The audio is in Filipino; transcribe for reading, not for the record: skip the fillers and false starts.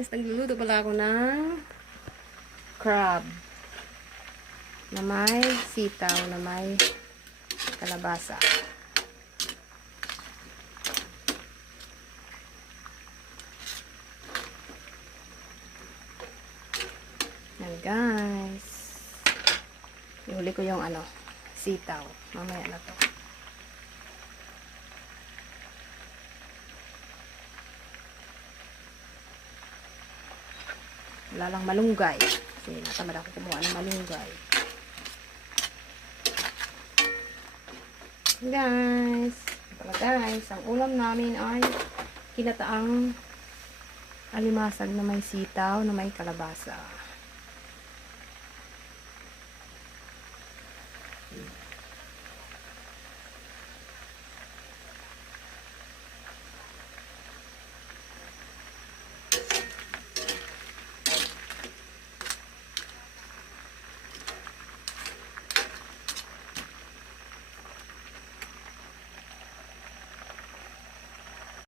guys, nagluluto pala ako ng crab na may sitaw, na may kalabasa. Yan guys. Ihuli ko yung sitaw. Mamaya na to. Wala lang malunggay. Kasi natamad ako kumuha ng malunggay. Guys. Pala guys, ang ulam namin ay kinataang alimasag na may sitaw, na may kalabasa.